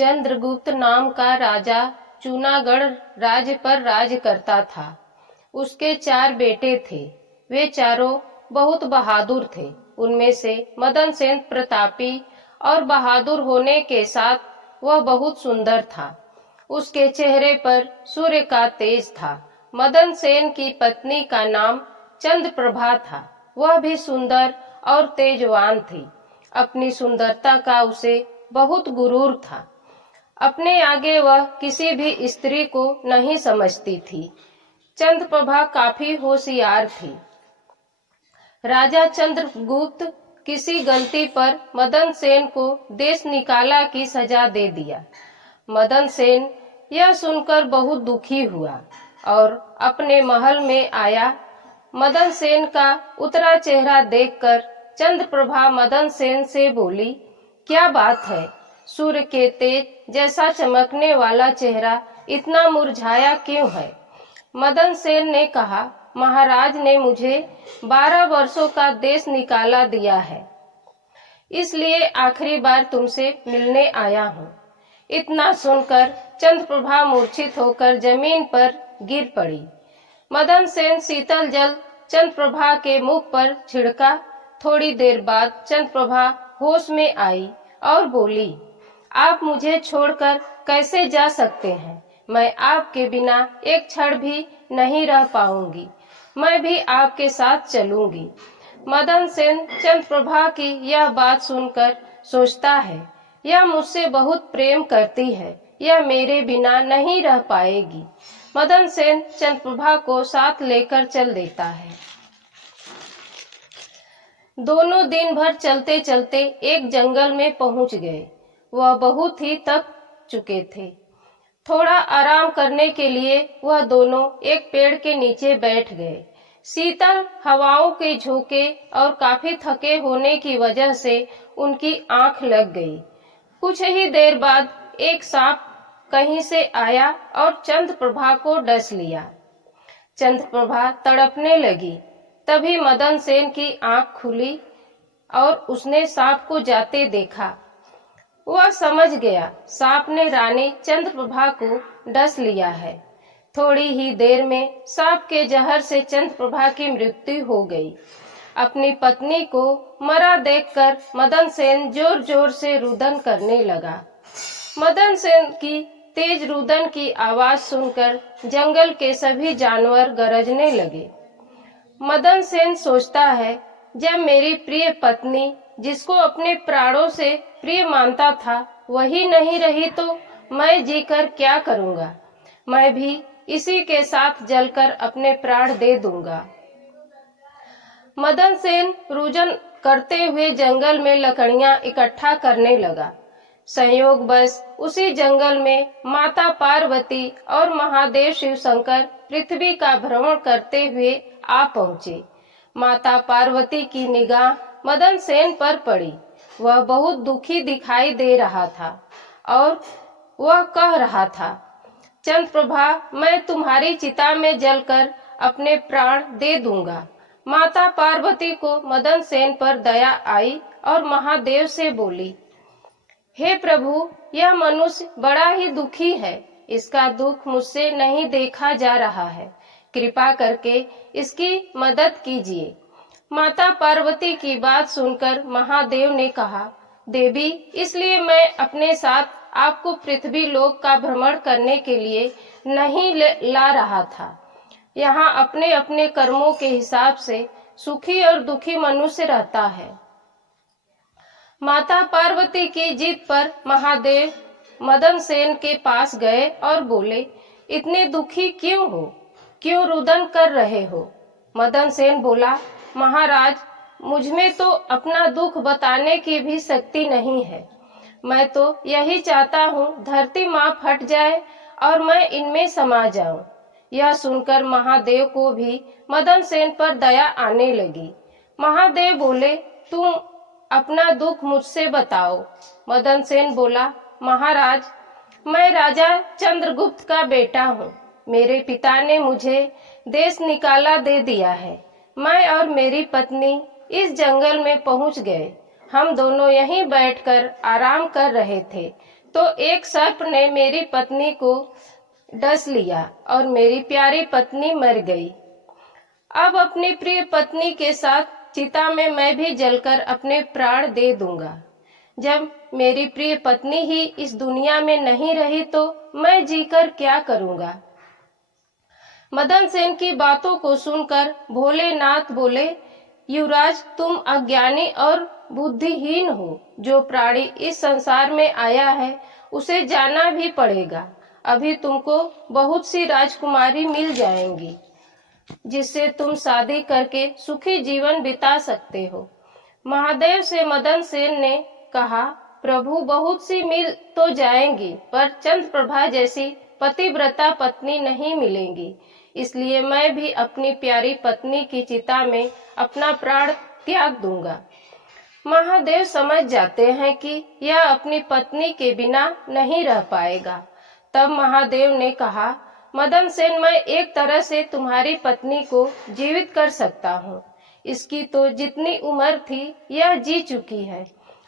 चंद्रगुप्त नाम का राजा चूनागढ़ राज्य पर राज करता था। उसके 4 बेटे थे। वे चारों बहुत बहादुर थे। उनमें से मदन सेन प्रतापी और बहादुर होने के साथ वह बहुत सुंदर था। उसके चेहरे पर सूर्य का तेज था। मदन सेन की पत्नी का नाम चंद्रप्रभा था। वह भी सुंदर और तेजवान थी। अपनी सुंदरता का उसे बहुत गुरूर था। अपने आगे वह किसी भी स्त्री को नहीं समझती थी। चंद्रप्रभा काफी होशियार थी। राजा चंद्रगुप्त किसी गलती पर मदन सेन को देश निकाला की सजा दे दिया। मदन सेन यह सुनकर बहुत दुखी हुआ और अपने महल में आया। मदन सेन का उतरा चेहरा देखकर चंद्रप्रभा मदन सेन से बोली, क्या बात है? सूर्य के तेज जैसा चमकने वाला चेहरा इतना मुरझाया क्यों है? मदन सेन ने कहा, महाराज ने मुझे 12 वर्षों का देश निकाला दिया है, इसलिए आखिरी बार तुमसे मिलने आया हूँ। इतना सुनकर चंद्रप्रभा मूर्छित होकर जमीन पर गिर पड़ी। मदन सेन शीतल जल चंद्रप्रभा के मुख पर छिड़का। थोड़ी देर बाद चंद्रप्रभा होश में आई और बोली, आप मुझे छोड़कर कैसे जा सकते हैं? मैं आपके बिना एक क्षण भी नहीं रह पाऊंगी। मैं भी आपके साथ चलूंगी। मदन सेन चंद्रप्रभा की यह बात सुनकर सोचता है, यह मुझसे बहुत प्रेम करती है, यह मेरे बिना नहीं रह पाएगी। मदन सेन चंद्रप्रभा को साथ लेकर चल देता है। दोनों दिन भर चलते चलते एक जंगल में पहुंच गए। वह बहुत ही थक चुके थे। थोड़ा आराम करने के लिए वह दोनों एक पेड़ के नीचे बैठ गए। शीतल हवाओं के झोंके और काफी थके होने की वजह से उनकी आंख लग गई। कुछ ही देर बाद एक सांप कहीं से आया और चंद्रप्रभा को डस लिया। चंद्रप्रभा तड़पने लगी। तभी मदन सेन की आंख खुली और उसने सांप को जाते देखा। वह समझ गया सांप ने रानी चंद्रप्रभा को डस लिया है। थोड़ी ही देर में सांप के जहर से चंद्रप्रभा की मृत्यु हो गई। अपनी पत्नी को मरा देखकर मदन सेन जोर जोर से रुदन करने लगा। मदन सेन की तेज रुदन की आवाज सुनकर जंगल के सभी जानवर गरजने लगे। मदन सेन सोचता है, जब मेरी प्रिय पत्नी, जिसको अपने प्राणों से प्रिय मानता था, वही नहीं रही तो मैं जीकर क्या करूंगा? मैं भी इसी के साथ जलकर अपने प्राण दे दूंगा। मदन सेन रुदन करते हुए जंगल में लकड़ियां इकट्ठा करने लगा। संयोगवश उसी जंगल में माता पार्वती और महादेव शिव शंकर पृथ्वी का भ्रमण करते हुए आ पहुँचे। माता पार्वती की निगाह मदन सेन पर पड़ी। वह बहुत दुखी दिखाई दे रहा था और वह कह रहा था, चंद्रप्रभा, मैं तुम्हारी चिता में जलकर अपने प्राण दे दूंगा। माता पार्वती को मदन सेन पर दया आई और महादेव से बोली, हे प्रभु, यह मनुष्य बड़ा ही दुखी है। इसका दुख मुझसे नहीं देखा जा रहा है। कृपा करके इसकी मदद कीजिए। माता पार्वती की बात सुनकर महादेव ने कहा, देवी, इसलिए मैं अपने साथ आपको पृथ्वी लोक का भ्रमण करने के लिए नहीं ला रहा था। यहाँ अपने अपने कर्मों के हिसाब से सुखी और दुखी मनुष्य रहता है। माता पार्वती की जिद पर महादेव मदन सेन के पास गए और बोले, इतने दुखी क्यों हो? क्यों रुदन कर रहे हो? मदन सेन बोला, महाराज, मुझमें तो अपना दुख बताने की भी शक्ति नहीं है। मैं तो यही चाहता हूँ धरती माँ फट जाए और मैं इनमें समा जाऊं। यह सुनकर महादेव को भी मदन सेन पर दया आने लगी। महादेव बोले, तुम अपना दुख मुझसे बताओ। मदन सेन बोला, महाराज, मैं राजा चंद्रगुप्त का बेटा हूँ। मेरे पिता ने मुझे देश निकाला दे दिया है। मैं और मेरी पत्नी इस जंगल में पहुंच गए। हम दोनों यहीं बैठकर आराम कर रहे थे। तो एक सर्प ने मेरी पत्नी को डस लिया और मेरी प्यारी पत्नी मर गई। अब अपनी प्रिय पत्नी के साथ चिता में मैं भी जलकर अपने प्राण दे दूंगा। जब मेरी प्रिय पत्नी ही इस दुनिया में नहीं रही तो मैं जीकर क्या करूंगा। मदन सेन की बातों को सुनकर भोलेनाथ बोले, युवराज, तुम अज्ञानी और बुद्धिहीन हो। जो प्राणी इस संसार में आया है उसे जाना भी पड़ेगा। अभी तुमको बहुत सी राजकुमारी मिल जाएंगी जिससे तुम शादी करके सुखी जीवन बिता सकते हो। महादेव से मदन सेन ने कहा, प्रभु, बहुत सी मिल तो जाएंगी पर चंद्रप्रभा जैसी पतिव्रता पत्नी नहीं मिलेंगी, इसलिए मैं भी अपनी प्यारी पत्नी की चिता में अपना प्राण त्याग दूंगा। महादेव समझ जाते हैं कि यह अपनी पत्नी के बिना नहीं रह पाएगा। तब महादेव ने कहा, मदन सेन, मैं एक तरह से तुम्हारी पत्नी को जीवित कर सकता हूँ। इसकी तो जितनी उम्र थी यह जी चुकी है।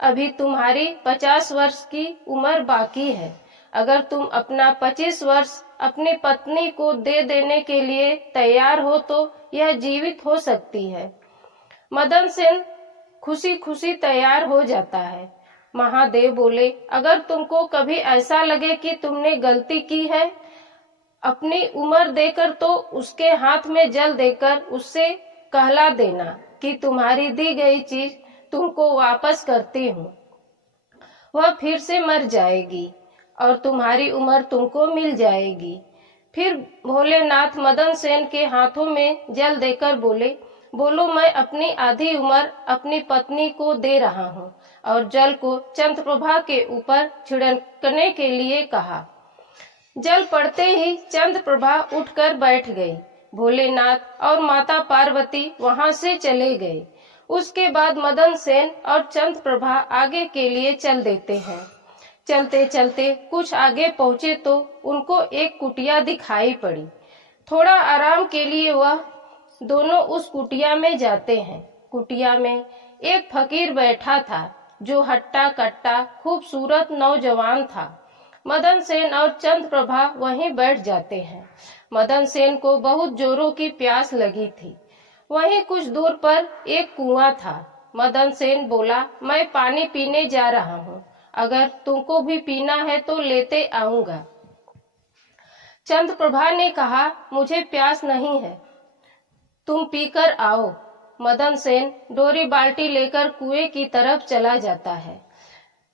अभी तुम्हारी 50 वर्ष की उम्र बाकी है। अगर तुम अपना 25 वर्ष अपनी पत्नी को दे देने के लिए तैयार हो तो यह जीवित हो सकती है। मदन सेन खुशी खुशी तैयार हो जाता है। महादेव बोले, अगर तुमको कभी ऐसा लगे कि तुमने गलती की है अपनी उम्र देकर, तो उसके हाथ में जल देकर उससे कहला देना कि तुम्हारी दी गई चीज तुमको वापस करती हूँ। वह फिर से मर जाएगी और तुम्हारी उम्र तुमको मिल जाएगी। फिर भोलेनाथ मदन सेन के हाथों में जल देकर बोले, बोलो, मैं अपनी आधी उम्र अपनी पत्नी को दे रहा हूँ। और जल को चंद्रप्रभा के ऊपर छिड़कने के लिए कहा। जल पड़ते ही चंद्रप्रभा उठकर बैठ गई। भोलेनाथ और माता पार्वती वहां से चले गए। उसके बाद मदन सेन और चंद्रप्रभा आगे के लिए चल देते हैं। चलते चलते कुछ आगे पहुंचे तो उनको एक कुटिया दिखाई पड़ी। थोड़ा आराम के लिए वह दोनों उस कुटिया में जाते हैं। कुटिया में एक फकीर बैठा था जो हट्टा कट्टा खूबसूरत नौजवान था। मदन सेन और चंद्रप्रभा वहीं बैठ जाते हैं। मदन सेन को बहुत जोरों की प्यास लगी थी। वहीं कुछ दूर पर एक कुआं था। मदन सेन बोला, मैं पानी पीने जा रहा हूँ, अगर तुमको भी पीना है तो लेते आऊंगा। चंद्रप्रभा ने कहा, मुझे प्यास नहीं है, तुम पीकर आओ। मदन सेन डोरी बाल्टी लेकर कुएं की तरफ चला जाता है।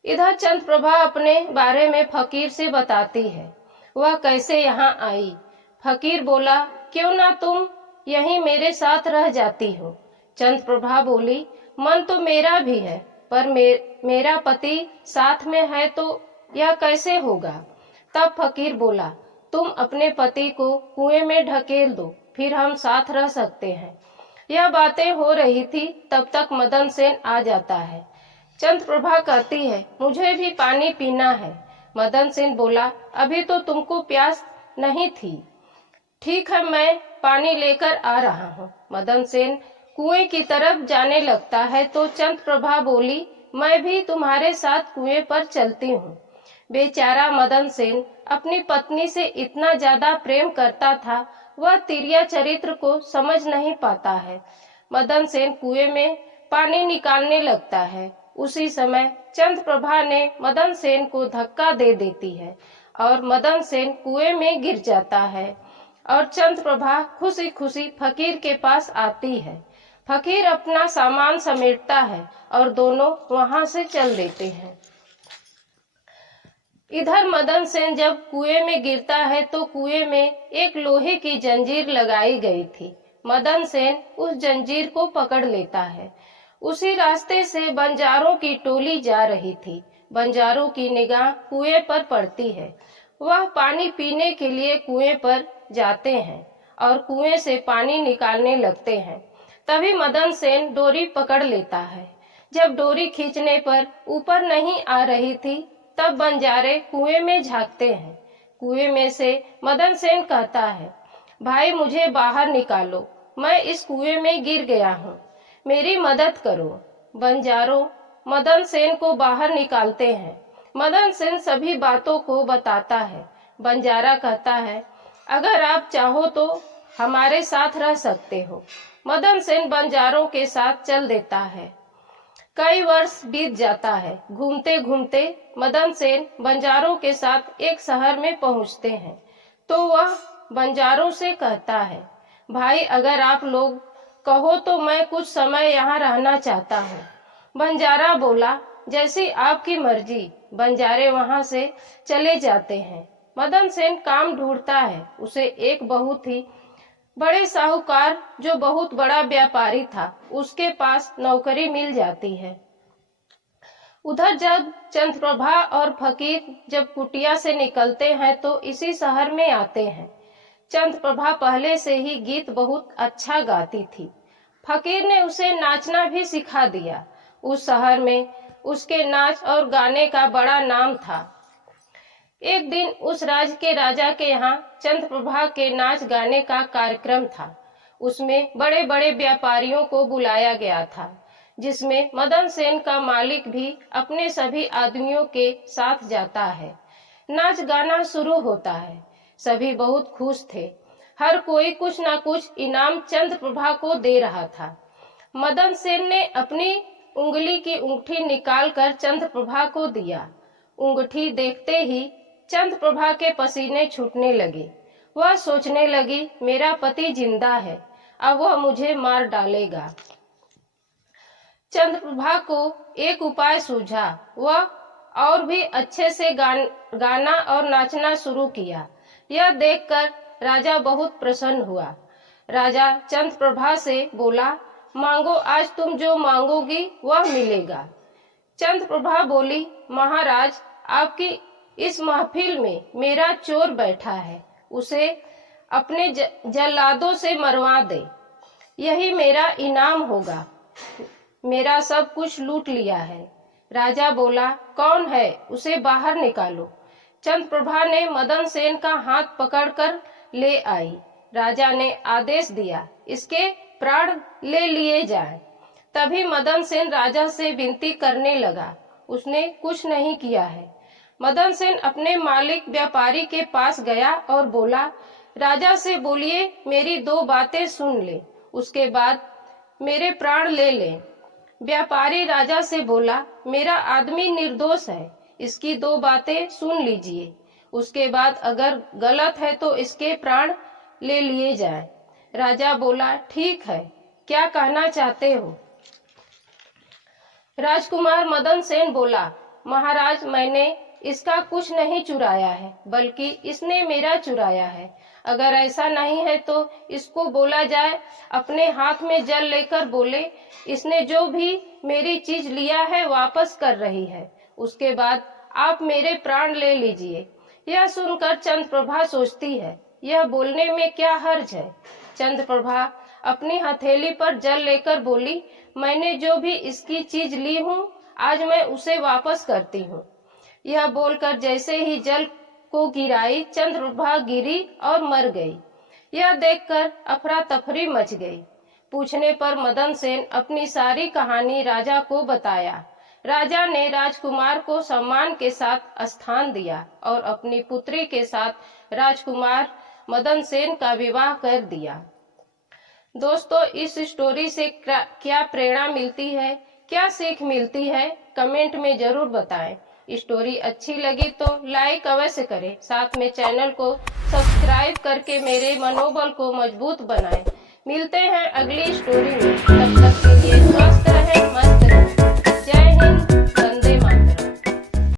इधर चंद्रप्रभा अपने बारे में फकीर से बताती है, वह कैसे यहाँ आई। फकीर बोला, क्यों ना तुम यहीं मेरे साथ रह जाती हो। चंद्रप्रभा बोली, मन तो मेरा भी है पर मेरा पति साथ में है तो यह कैसे होगा। तब फकीर बोला, तुम अपने पति को कुएं में ढकेल दो, फिर हम साथ रह सकते हैं। यह बातें हो रही थी तब तक मदन सेन आ जाता है। चंद्रप्रभा कहती है, मुझे भी पानी पीना है। मदन सेन बोला, अभी तो तुमको प्यास नहीं थी। ठीक है, मैं पानी लेकर आ रहा हूँ। मदन सेन कुएं की तरफ जाने लगता है तो चंद्रप्रभा बोली, मैं भी तुम्हारे साथ कुएं पर चलती हूँ। बेचारा मदन सेन अपनी पत्नी से इतना ज्यादा प्रेम करता था, वह तिरिया चरित्र को समझ नहीं पाता है। मदन सेन कुएं में पानी निकालने लगता है। उसी समय चंद्रप्रभा ने मदन सेन को धक्का दे देती है और मदन सेन कुएं में गिर जाता है और चंद्रप्रभा खुशी खुशी फकीर के पास आती है। फकीर अपना सामान समेटता है और दोनों वहां से चल देते हैं। इधर मदन सेन जब कुएं में गिरता है तो कुएं में एक लोहे की जंजीर लगाई गई थी। मदन सेन उस जंजीर को पकड़ लेता है। उसी रास्ते से बंजारों की टोली जा रही थी। बंजारों की निगाह कुएं पर पड़ती है। वह पानी पीने के लिए कुएं पर जाते हैं और कुएं से पानी निकालने लगते हैं। तभी मदन सेन डोरी पकड़ लेता है। जब डोरी खींचने पर ऊपर नहीं आ रही थी तब बंजारे कुएं में झांकते हैं। कुएं में से मदन सेन कहता है, भाई मुझे बाहर निकालो, मैं इस कुएं में गिर गया हूँ, मेरी मदद करो। बंजारों मदन सेन को बाहर निकालते हैं। मदन सेन सभी बातों को बताता है। बंजारा कहता है, अगर आप चाहो तो हमारे साथ रह सकते हो। मदन सेन बंजारों के साथ चल देता है। कई वर्ष बीत जाता है। घूमते घूमते मदन सेन बंजारों के साथ एक शहर में पहुंचते हैं। तो वह बंजारों से कहता है, भाई अगर आप लोग कहो तो मैं कुछ समय यहाँ रहना चाहता हूँ। बंजारा बोला, जैसी आपकी मर्जी। बंजारे वहां से चले जाते हैं। मदन सेन काम ढूंढता है। उसे एक बहुत ही बड़े साहूकार जो बहुत बड़ा व्यापारी था उसके पास नौकरी मिल जाती है। उधर जब चंद्रप्रभा और फकीर जब कुटिया से निकलते हैं तो इसी शहर में आते हैं। चंद्रप्रभा पहले से ही गीत बहुत अच्छा गाती थी। फकीर ने उसे नाचना भी सिखा दिया। उस शहर में उसके नाच और गाने का बड़ा नाम था। एक दिन उस राज्य के राजा के यहाँ चंद्रप्रभा के नाच गाने का कार्यक्रम था। उसमें बड़े बड़े व्यापारियों को बुलाया गया था, जिसमें मदन सेन का मालिक भी अपने सभी आदमियों के साथ जाता है। नाच गाना शुरू होता है। सभी बहुत खुश थे। हर कोई कुछ न कुछ इनाम चंद्रप्रभा को दे रहा था। मदन सेन ने अपनी उंगली की अंगूठी निकालकर चंद्रप्रभा को दिया। अंगूठी देखते ही चंद्रप्रभा के पसीने छूटने लगे। वह सोचने लगी, मेरा पति जिंदा है, अब वह मुझे मार डालेगा। चंद्रप्रभा को एक उपाय सूझा। वह और भी अच्छे से गाना और नाचना शुरू किया। यह देखकर राजा बहुत प्रसन्न हुआ। राजा चंद्रप्रभा से बोला, मांगो, आज तुम जो मांगोगी वह मिलेगा। चंद्रप्रभा बोली, महाराज आपकी इस महफिल में मेरा चोर बैठा है, उसे अपने जल्लादों से मरवा दे, यही मेरा इनाम होगा। मेरा सब कुछ लूट लिया है। राजा बोला, कौन है, उसे बाहर निकालो। चंद्रप्रभा ने मदन सेन का हाथ पकड़कर ले आई। राजा ने आदेश दिया, इसके प्राण ले लिए जाएं। तभी मदन सेन राजा से विनती करने लगा। उसने कुछ नहीं किया है। मदन सेन अपने मालिक व्यापारी के पास गया और बोला, राजा से बोलिए मेरी 2 बातें सुन ले, उसके बाद मेरे प्राण ले लें। व्यापारी राजा से बोला, मेरा आदमी निर्दोष है, इसकी 2 बातें सुन लीजिए, उसके बाद अगर गलत है तो इसके प्राण ले लिए जाएं। राजा बोला, ठीक है, क्या कहना चाहते हो? राजकुमार मदन सेन बोला, महाराज मैंने इसका कुछ नहीं चुराया है, बल्कि इसने मेरा चुराया है। अगर ऐसा नहीं है तो इसको बोला जाए अपने हाथ में जल लेकर बोले, इसने जो भी मेरी चीज लिया है वापस कर रही है, उसके बाद आप मेरे प्राण ले लीजिए। यह सुनकर चंद्रप्रभा सोचती है, यह बोलने में क्या हर्ज है। चंद्रप्रभा अपनी हथेली पर जल लेकर बोली, मैंने जो भी इसकी चीज ली हूँ आज मैं उसे वापस करती हूँ। यह बोलकर जैसे ही जल को गिराई, चंद्रप्रभा गिरी और मर गई। यह देखकर अफरा तफरी मच गई। पूछने पर मदन सेन अपनी सारी कहानी राजा को बताया। राजा ने राजकुमार को सम्मान के साथ स्थान दिया और अपनी पुत्री के साथ राजकुमार मदन सेन का विवाह कर दिया। दोस्तों, इस स्टोरी से क्या प्रेरणा मिलती है, क्या सीख मिलती है, कमेंट में जरूर बताएं। स्टोरी अच्छी लगी तो लाइक अवश्य करें, साथ में चैनल को सब्सक्राइब करके मेरे मनोबल को मजबूत बनाएं। मिलते हैं अगली स्टोरी में, तब तक के लिए स्वस्थ